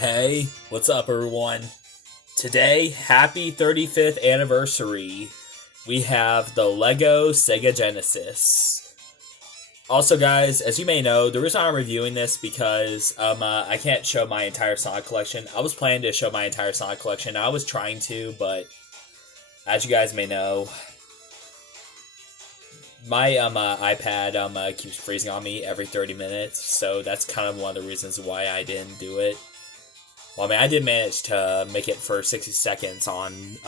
Hey, what's up, everyone? Today, happy 35th anniversary. We have the Lego Sega Genesis. Also, guys, as you may know, the reason I'm reviewing this because I can't show my entire Sonic collection. I was planning to show my entire Sonic collection. I was trying to, but as you guys may know, my iPad keeps freezing on me every 30 minutes, so that's kind of one of the reasons why I didn't do it. Well, I mean, I did manage to make it for 60 seconds on,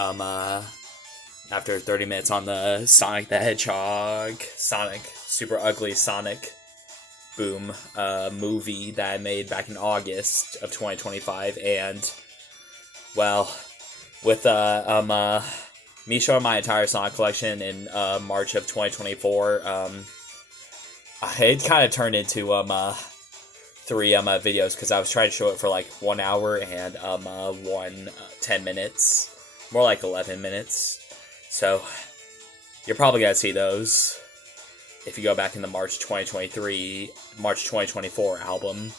after 30 minutes on the Sonic the Hedgehog, Super Ugly Sonic Boom, movie that I made back in August of 2025, and, well, with, me showing my entire Sonic collection in, March of 2024, it kind of turned into, three videos because I was trying to show it for like 1 hour and 10 minutes, more like 11 minutes. So you're probably gonna see those if you go back in the March 2024 album.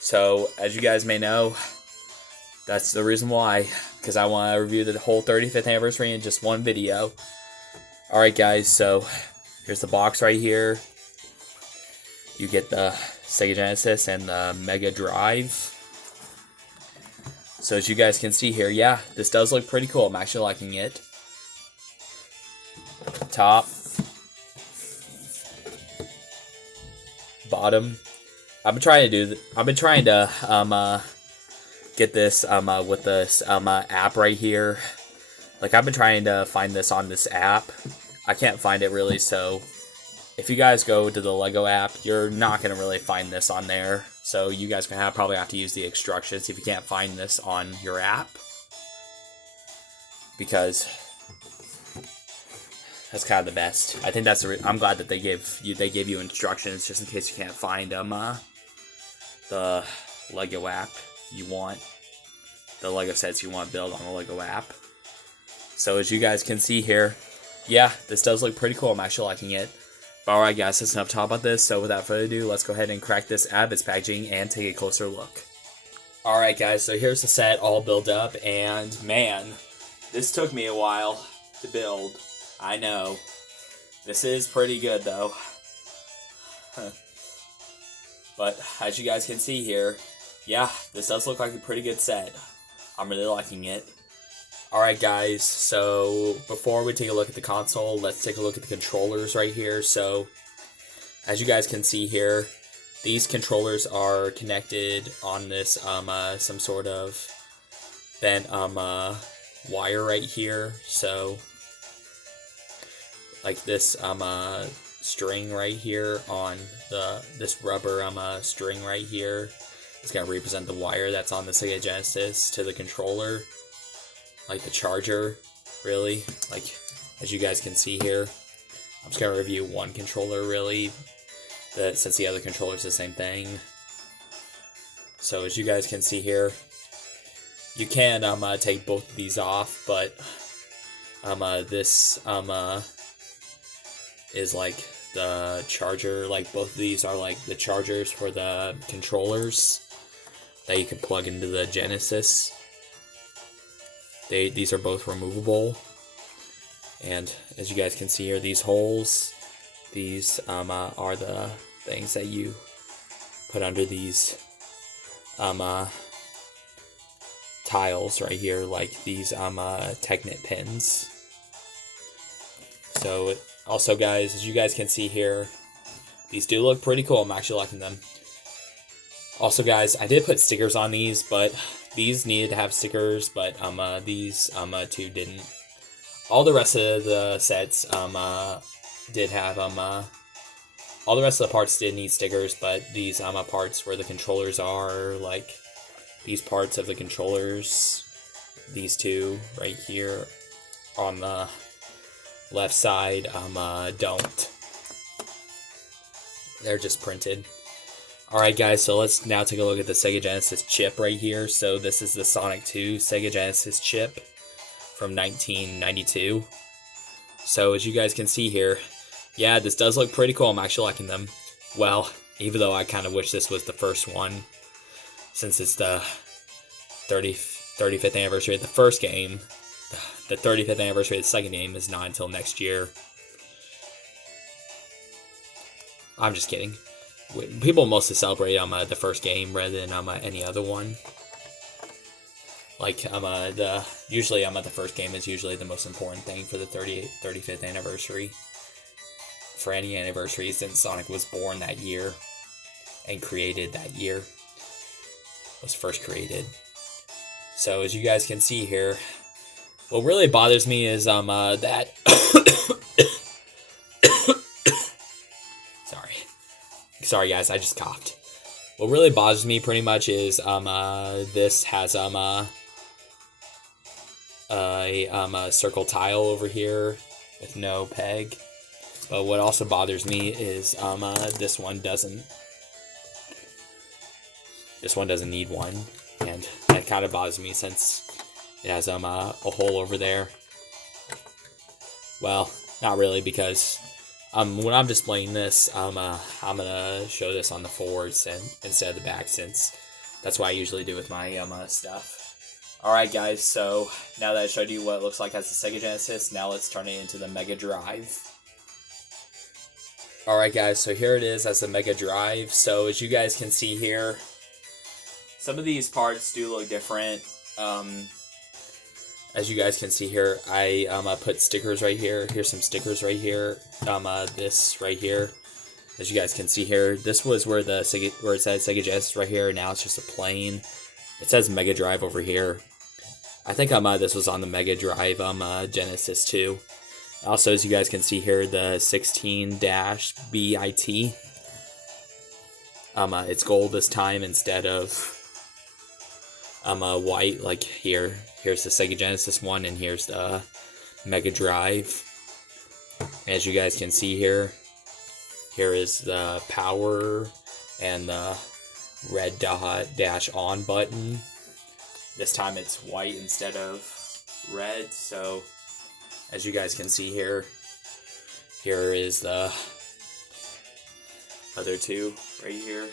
So as you guys may know, that's the reason why, because I want to review the whole 35th anniversary in just one video. Alright guys, so here's the box right here. You get the Sega Genesis and the Mega Drive. So as you guys can see here, yeah, this does look pretty cool. I'm actually liking it. Top, bottom. I've been trying to get this with this app right here. Like, I've been trying to find this on this app. I can't find it really, so if you guys go to the Lego app, you're not going to really find this on there. So you guys can probably have to use the instructions if you can't find this on your app. Because that's kind of the best. I think that's I'm glad that they give you instructions just in case you can't find the Lego app you want. The Lego sets you want to build on the Lego app. So as you guys can see here, yeah, this does look pretty cool. I'm actually liking it. Alright guys, that's enough talk about this, so without further ado, let's go ahead and crack this out of its packaging and take a closer look. Alright guys, so here's the set all built up, and man, this took me a while to build. I know. This is pretty good though. But as you guys can see here, yeah, this does look like a pretty good set. I'm really liking it. Alright guys, so before we take a look at the console, let's take a look at the controllers right here. So, as you guys can see here, these controllers are connected on this, some sort of bent, wire right here. So, like this, string right here on this rubber, string right here is going to represent the wire that's on the Sega Genesis to the controller. Like the charger, really. Like, as you guys can see here, I'm just going to review one controller, really, since the other controller is the same thing. So, as you guys can see here, you can take both of these off, but this is like the charger. Like, both of these are like the chargers for the controllers that you can plug into the Genesis. These are both removable, and as you guys can see here, these holes, these are the things that you put under these tiles right here, like these Technit pins. So also guys, as you guys can see here, these do look pretty cool. I'm actually liking them. Also guys, I did put stickers on these, but these needed to have stickers, but these two didn't. All the rest of the sets did have all the rest of the parts did need stickers, but these parts where the controllers are, like these parts of the controllers, these two right here on the left side, don't. They're just printed. Alright guys, so let's now take a look at the Sega Genesis chip right here. So this is the Sonic 2 Sega Genesis chip from 1992. So as you guys can see here, yeah, this does look pretty cool. I'm actually liking them. Well, even though I kind of wish this was the first one. since it's the 35th anniversary of the first game, the 35th anniversary of the second game is not until next year. I'm just kidding. People mostly celebrate the first game rather than any other one. Like usually the first game is usually the most important thing for the 35th anniversary. For any anniversary, since Sonic was born that year and created that year, was first created. So as you guys can see here, what really bothers me is that sorry guys, I just coughed. What really bothers me pretty much is this has a circle tile over here with no peg. But what also bothers me is this one doesn't need one, and that kind of bothers me since it has a hole over there. Well, not really, because when I'm displaying this, I'm gonna show this on the forwards and instead of the back, since that's what I usually do with my stuff. Alright guys, so now that I showed you what it looks like as the Sega Genesis, now let's turn it into the Mega Drive. Alright guys, so here it is as the Mega Drive. So as you guys can see here, some of these parts do look different. As you guys can see here, I put stickers right here. Here's some stickers right here. This right here. As you guys can see here, this was where it said Sega Genesis right here. Now it's just a plain. It says Mega Drive over here. I think this was on the Mega Drive Genesis too. Also, as you guys can see here, the 16-BIT. It's gold this time instead of white, like here. Here's the Sega Genesis one, and here's the Mega Drive. As you guys can see here, here is the power and the red dot dash on button. This time it's white instead of red, so as you guys can see here, here is the other two right here.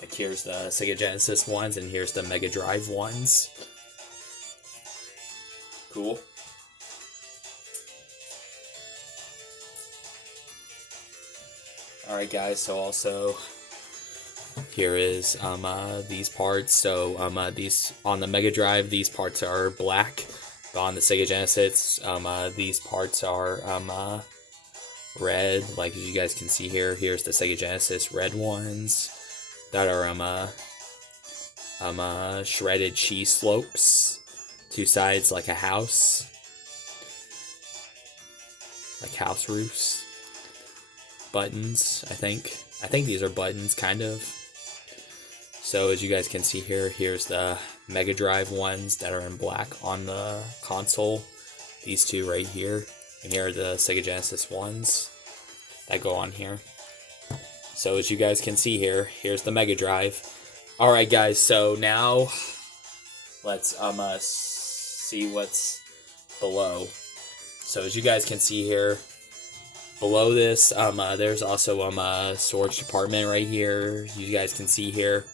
Like here's the Sega Genesis ones, and here's the Mega Drive ones. Cool. Alright guys, so also here is these parts. So these on the Mega Drive, these parts are black. But on the Sega Genesis, these parts are red. Like as you guys can see here, here's the Sega Genesis red ones that are shredded cheese slopes. Two sides like a house. Like house roofs. Buttons, I think. I think these are buttons, kind of. So as you guys can see here, here's the Mega Drive ones that are in black on the console. These two right here. And here are the Sega Genesis ones that go on here. So as you guys can see here, here's the Mega Drive. Alright guys, so now let's see what's below. So as you guys can see here, below this, there's also a storage department right here. You guys can see here.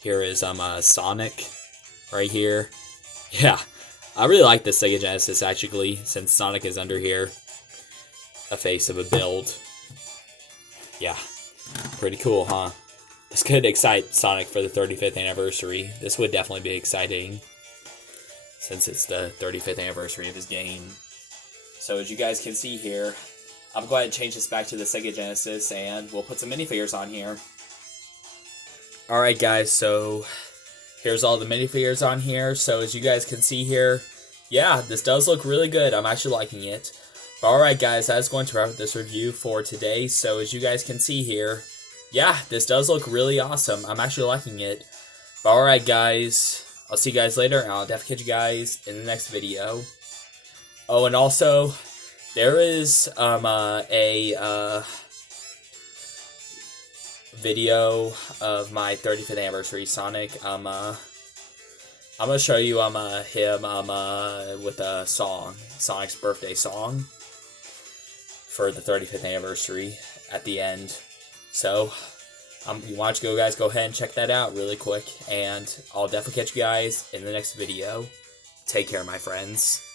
Here is Sonic right here. Yeah, I really like the Sega Genesis actually, since Sonic is under here. A face of a build. Yeah, pretty cool, huh? This could excite Sonic for the 35th anniversary. This would definitely be exciting, since it's the 35th anniversary of his game. So as you guys can see here, I'm going to change this back to the Sega Genesis, and we'll put some minifigures on here. Alright guys, so here's all the minifigures on here. So as you guys can see here, yeah, this does look really good. I'm actually liking it. But alright guys, that's going to wrap up this review for today. So as you guys can see here, yeah, this does look really awesome. I'm actually liking it. But alright guys, I'll see you guys later, and I'll definitely catch you guys in the next video. Oh, and also, there is a video of my 35th anniversary Sonic. I'm gonna show you him with a song, Sonic's birthday song, for the 35th anniversary at the end. So You want to go ahead and check that out really quick, and I'll definitely catch you guys in the next video. Take care, my friends.